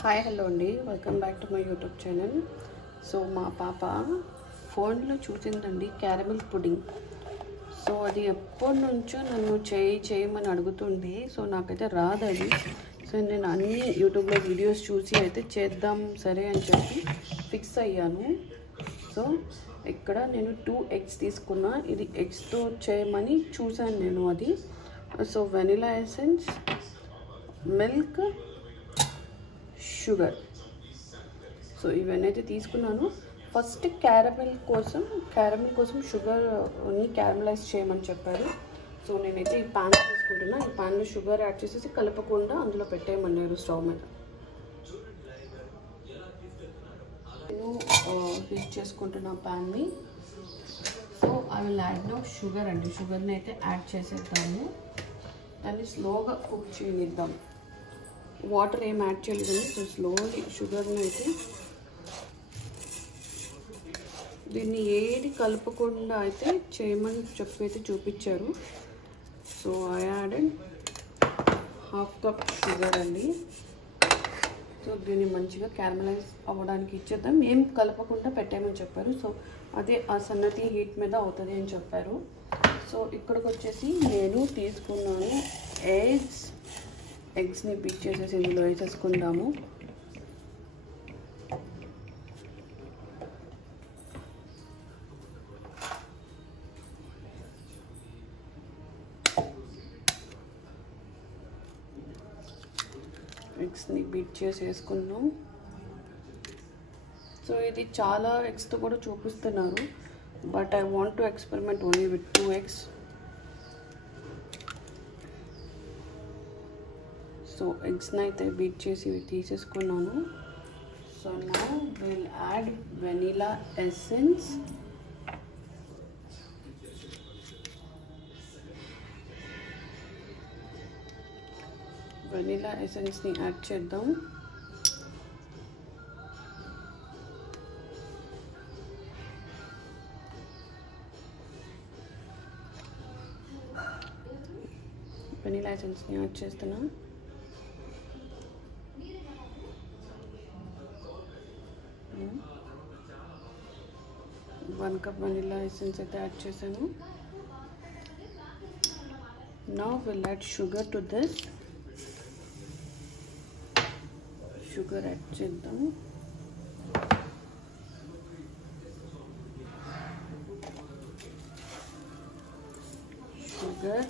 Hi hello అండి, welcome back to my YouTube channel. So మా పాప ఫోన్లో చూసిందండి క్యారమిల్ పుడింగ్. సో అది ఎప్పటి నుంచో నన్ను చేయమని అడుగుతుంది. సో నాకైతే రాదు అది. సో నేను అన్ని యూట్యూబ్లో వీడియోస్ చూసి అయితే చేద్దాం సరే అని చెప్పి ఫిక్స్ అయ్యాను. సో ఇక్కడ నేను 2 eggs తీసుకున్నా. ఇది ఎగ్స్తో చేయమని చూశాను నేను అది. So vanilla essence, milk, sugar. So ఇవన్నీ అయితే తీసుకున్నాను. ఫస్ట్ క్యారమిల్ కోసం షుగర్ని క్యారమలైజ్ చేయమని చెప్పారు. సో నేనైతే ఈ ప్యాన్ తీసుకుంటున్నా. ఈ ప్యాన్లో షుగర్ యాడ్ చేసేసి కలపకుండా అందులో పెట్టేయమన్నారు స్టవ్ మీద. నేను హీట్ చేసుకుంటున్నా ప్యాన్ని. So I will add now sugar అండి. షుగర్ని అయితే యాడ్ చేసేద్దాము. దాన్ని స్లోగా కుక్ చేయనిద్దాం. వాటర్ ఏం యాడ్ చేయలేదు. సో స్లోలీ షుగర్ని అయితే దీన్ని ఏది కలపకుండా అయితే చేయమని చెప్పి అయితే చూపించారు. So I added 1/2 cup sugar అండి. సో దీన్ని మంచిగా క్యారమలైజ్ అవ్వడానికి ఇచ్చేద్దాం. ఏం కలపకుండా పెట్టేయమని చెప్పారు. సో అదే ఆ సన్నటి హీట్ మీద అవుతుంది అని చెప్పారు. సో ఇక్కడికి వచ్చేసి నేను తీసుకున్నాను ఎగ్స్ని బీట్ చేసేసి ఇందులో వేసేసుకుందాము. ఎగ్స్ని బీట్ చేసి వేసుకున్నాం. సో ఇది చాలా ఎగ్స్తో కూడా చూపిస్తున్నారు. But I want to experiment only with 2 eggs. So ఎగ్స్ని అయితే బీట్ చేసి తీసేసుకున్నాను. So now will add vanilla essence, vanilla ఎసెన్స్ని యాడ్ చేద్దాం. వెనిలా ఎసెన్స్ని యాడ్ చేస్తున్నా. 1 cup వెనిలా ఎసెన్స్ అయితే యాడ్ చేశాను. Now will add sugar to this. Sugar add చేద్దాం. షుగర్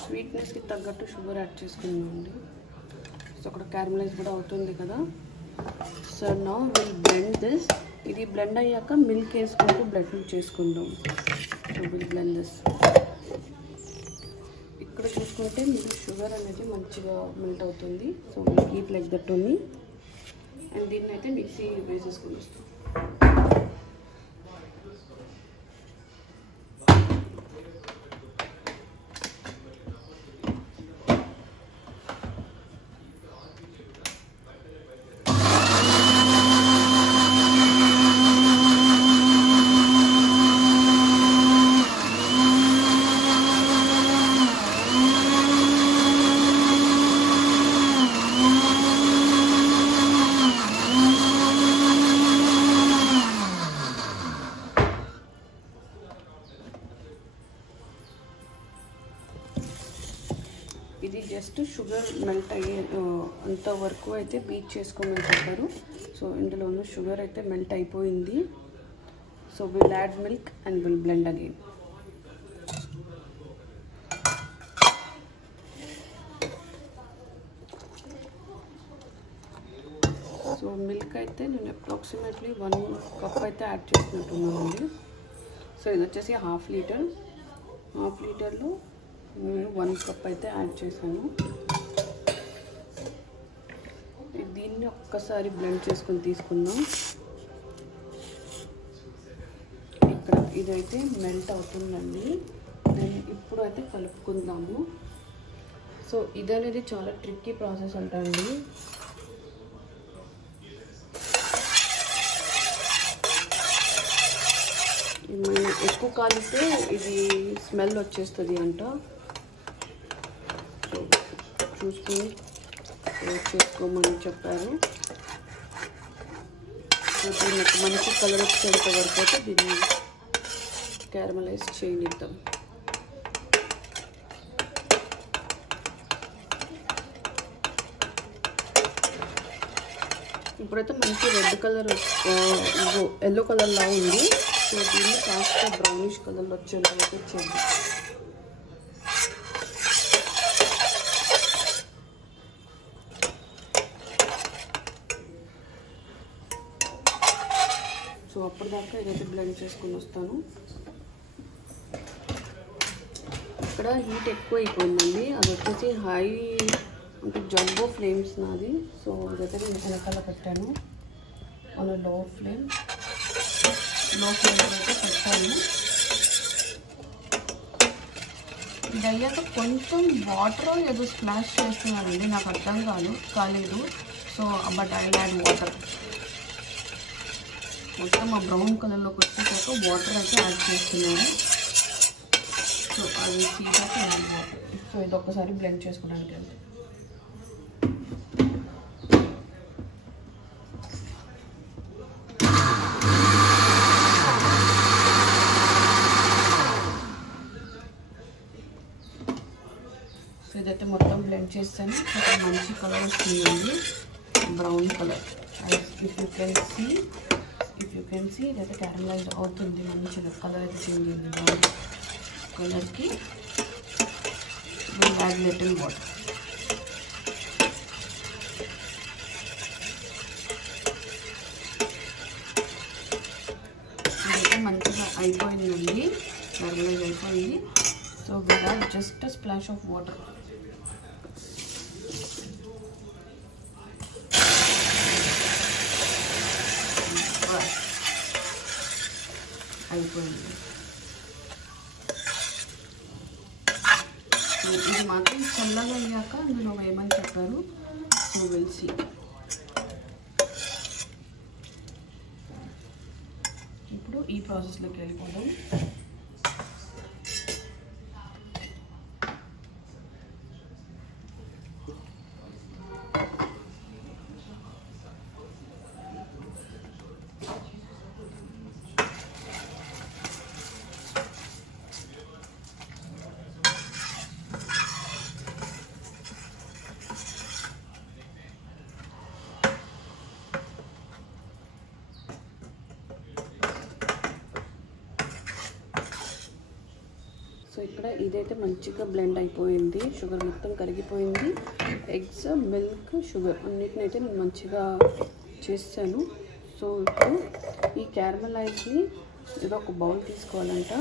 స్వీట్నెస్కి తగ్గట్టు షుగర్ యాడ్ చేసుకుందామండి. సో అక్కడ క్యారమలైజ్ కూడా అవుతుంది కదా. So now will blend this. ఇది బ్లెండ్ అయ్యాక మిల్క్ వేసుకుంటూ బ్లెండ్ చేసుకుందాం. So will blend this. ఇక్కడ చూసుకుంటే మీకు షుగర్ అనేది మంచిగా మెల్ట్ అవుతుంది. So will keep like that only. And దీన్ని అయితే మిక్సీ వేసేసుకొని వస్తాం. ఇది జస్ట్ షుగర్ మెల్ట్ అయ్యే అంతవరకు అయితే బీట్ చేసుకోమని చెప్పారు. సో ఇందులో ఉన్న షుగర్ అయితే మెల్ట్ అయిపోయింది. So will add milk and will blend again. So milk అయితే నేను అప్రాక్సిమేట్లీ 1 cup అయితే యాడ్ చేసినట్టున్నానండి. సో ఇది వచ్చేసి 1/2 లీటర్. 1/2 లీటర్లో నేను 1 cup అయితే యాడ్ చేశాను. దీన్ని ఒక్కసారి బ్లెండ్ చేసుకొని తీసుకుందాం. ఇక్కడ ఇదైతే మెల్ట్ అవుతుందండి. నేను ఇప్పుడు అయితే కలుపుకుందాము. సో ఇది అనేది చాలా ట్రిక్కీ ప్రాసెస్ అంటండి. ఎక్కువ కాలితే ఇది స్మెల్ వచ్చేస్తుంది అంట. సో చూసుకొని చేసుకోమని చెప్పారు. సో దీన్ని ఒక మంచి కలర్ వచ్చేంత వరకు అయితే దీన్ని క్యారమలైజ్ చేయనిద్దాం. ఇప్పుడైతే మంచి రెడ్ కలర్ ఎల్లో కలర్లా ఉంది. సో దీన్ని కాస్త బ్రౌనిష్ కలర్లో వచ్చేంత వరకు చేద్దాం. సో అప్పటిదాకా ఇదైతే బ్లెండ్ చేసుకొని వస్తాను. ఇక్కడ హీట్ ఎక్కువ అయిపోయిందండి, అది వచ్చేసి హై అంటే జంబో ఫ్లేమ్స్ నాది. సో ఇదైతే నేను వెనకాల పెట్టాను ఆన్ లో ఫ్లేమ్ అయితే పెట్టాను. ఇది అయ్యాక కొంచెం వాటర్ ఏదో స్ప్లాష్ చేస్తున్నానండి, నాకు అర్థం కాలేదు. So but I add water. మొత్తం ఆ బ్రౌన్ కలర్లోకి వచ్చేసాక వాటర్ అయితే యాడ్ చేస్తున్నాను. సో అది సీదాక యాడ్ వాటర్. సో ఇది ఒక్కసారి బ్లెండ్ చేసుకోవడానికి వెళ్తే ఇదైతే మొత్తం బ్లెండ్ చేస్తాను. మంచి కలర్ వస్తుందండి, brown colour. If you can see ఇదైతే క్యారమలైజ్ అవుతుంది. మంచిగా కలర్ అయితే చేంజ్ అయింది బ్రౌన్ కలర్కి. Will add little water. ఇదైతే మంచిగా అయిపోయిందండి, క్యారమలైజ్ అయిపోయింది. So will add just a splash of water. అయిపోయింది. ఇది మాత్రం చల్లగా అయ్యాక అందులో వేయమని చెప్పారు. So will see. ఇప్పుడు ఈ ప్రాసెస్లోకి వెళ్ళిపోదాం. సో ఇక్కడ ఇదైతే మంచిగా బ్లెండ్ అయిపోయింది, షుగర్ మొత్తం కరిగిపోయింది. ఎగ్స్, మిల్క్, షుగర్ అన్నిటిని అయితే నేను మంచిగా చేశాను. సో ఇప్పుడు ఈ క్యారమలైజ్ని ఏదో ఒక బౌల్ తీసుకోవాలంట.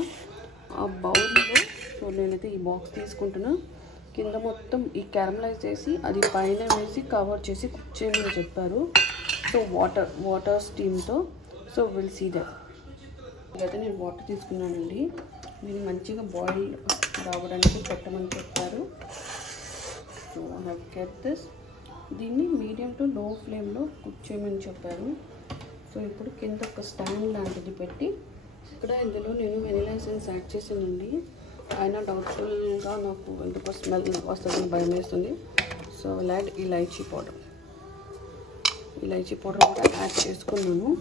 ఆ బౌల్లో సో నేనైతే ఈ బాక్స్ తీసుకుంటున్నా. కింద మొత్తం ఈ క్యారమలైజ్ చేసి అది పైన వేసి కవర్ చేసి కుక్ చేయమని చెప్పారు. సో వాటర్ స్టీమ్తో. So will see that. ఇదైతే నేను వాటర్ తీసుకున్నానండి, దీన్ని మంచిగా బాయిల్ రావడానికి పెట్టమని చెప్పారు. So I have kept this. దీన్ని మీడియం టు లో ఫ్లేమ్లో కుక్ చేయమని చెప్పారు. సో ఇప్పుడు కింద ఒక స్టాండ్ లాంటిది పెట్టి ఇక్కడ ఇందులో నేను వెనిలా ఎసెన్స్ యాడ్ చేసానండి. అయినా డౌట్ఫుల్గా నాకు ఎందుకో స్మెల్ వస్తుందని భయం వేస్తుంది. సో యాడ్ ఇలాచీ పౌడర్ కూడా యాడ్ చేసుకున్నాను.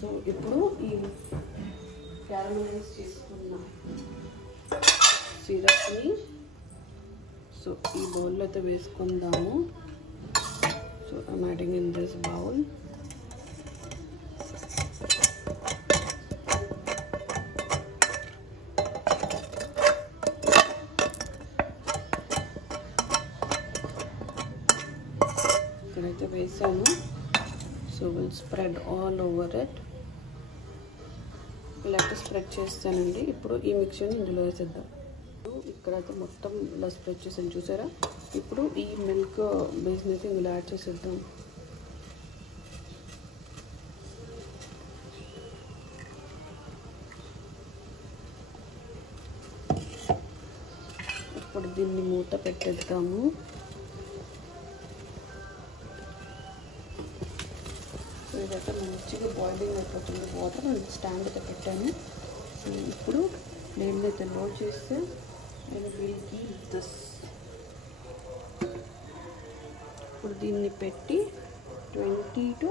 సో ఇప్పుడు ఈ క్యారమలైజ్ చేసుకున్న సిరప్ని సో ఈ బౌల్లో అయితే వేసుకుందాము. So I'm adding in this bowl. ఇక్కడైతే వేసాను. So will spread all over it. ఇలా స్ప్రెడ్ చేస్తానండి. ఇప్పుడు ఈ మిక్చర్ని ఇందులో వేసేద్దాం. ఇక్కడైతే మొత్తం ఇలా స్ప్రెడ్ చేసాను చూసారా. ఇప్పుడు ఈ మిల్క్ బేస్ని అయితే ఇందులో యాడ్ చేసేద్దాం. ఇప్పుడు దీన్ని మూత పెట్టేద్దాము. సో ఇదైతే మంచిగా బాయిలింగ్ అయిపోతుంది వాటర్. స్టాండ్ అయితే పెట్టాను. సో ఇప్పుడు ఫ్లేమ్ అయితే లో చేస్తే నేను విల్ కీప్ దిస్. ఇప్పుడు దీన్ని పెట్టి 20 to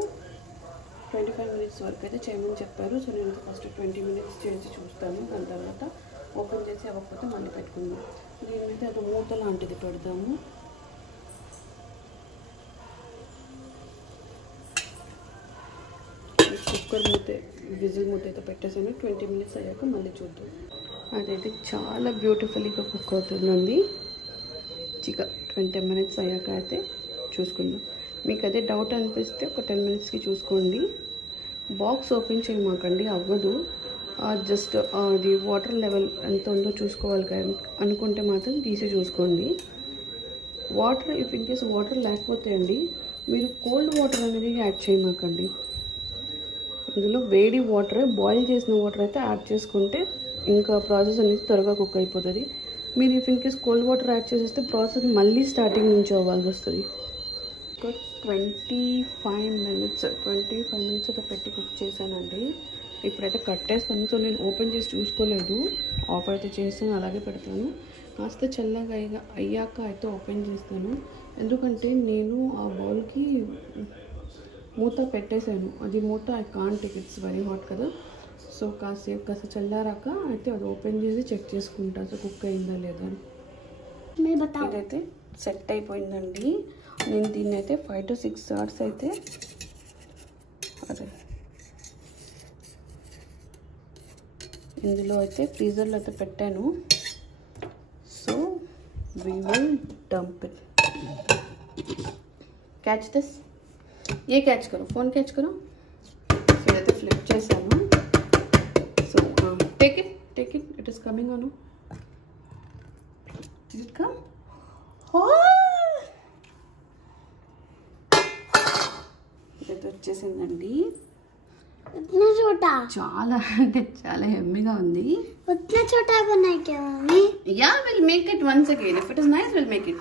25 minutes వరకు అయితే చేయమని చెప్పారు. సో నేను ఫస్ట్ 20 minutes చేసి చూస్తాను. దాని తర్వాత ఓపెన్ చేసి అవ్వకపోతే మళ్ళీ పెట్టుకుందాం. దీని మీద అది మూత లాంటిది పెడదాము. కుక్కర్ మూత విజిల్ మూత అయితే పెట్టేసాను. 20 minutes అయ్యాక మళ్ళీ చూద్దాం. అదైతే చాలా బ్యూటిఫుల్గా కుక్ అవుతుందండి. 20 minutes అయ్యాక అయితే చూసుకుందాం. మీకు అదే డౌట్ అనిపిస్తే ఒక 10 minutesకి చూసుకోండి. బాక్స్ ఓపెన్ చేయమాకండి, అవ్వదు. జస్ట్ అది వాటర్ లెవెల్ ఎంత ఉందో చూసుకోవాలి కానీ అనుకుంటే మాత్రం తీసి చూసుకోండి. Water if in case water లేకపోతే అండి మీరు కోల్డ్ వాటర్ అనేది యాడ్ చేయమాకండి. ఇందులో వేడి వాటర్, బాయిల్ చేసిన వాటర్ అయితే యాడ్ చేసుకుంటే ఇంకా ప్రాసెస్ అనేది త్వరగా కుక్ అయిపోతుంది. మీరు if in case cold water add చేసేస్తే ప్రాసెస్ మళ్ళీ స్టార్టింగ్ నుంచి అవ్వాల్సి వస్తుంది. ఒక 25 minutes అయితే పెట్టి కుక్ చేశానండి. ఇప్పుడైతే కట్టేస్తాను. సో నేను ఓపెన్ చేసి చూసుకోలేదు, ఆఫ్ అయితే చేస్తాను, అలాగే పెడతాను. కాస్త చల్లగా అయ్యాక అయితే ఓపెన్ చేస్తాను. ఎందుకంటే నేను ఆ బౌల్కి మూత పెట్టేశాను. అది మూత I can't take, it's very hot కదా. సో కాస్త చల్లారాక అయితే అది ఓపెన్ చేసి చెక్ చేసుకుంటా సో కుక్ అయిందా లేదా అని. ఇదైతే సెట్ అయిపోయిందండి. నేను దీన్ని అయితే 5 to 6 hours అయితే ఇందులో అయితే ఫ్రీజర్లో అయితే పెట్టాను. So we will dump it. Catch this. ये कैच करो, फोन कैच करो. సో ఇదైతే ఫ్లిప్ చేశాను. So take it, it is coming Anu. Did it come? ఇదైతే వచ్చేసిందండి. చాలా అంటే చాలా హెమ్మీగా ఉంది. उतना छोटा बनाए क्या mummy? Yeah, we'll make it once again. If it is nice, we'll make it.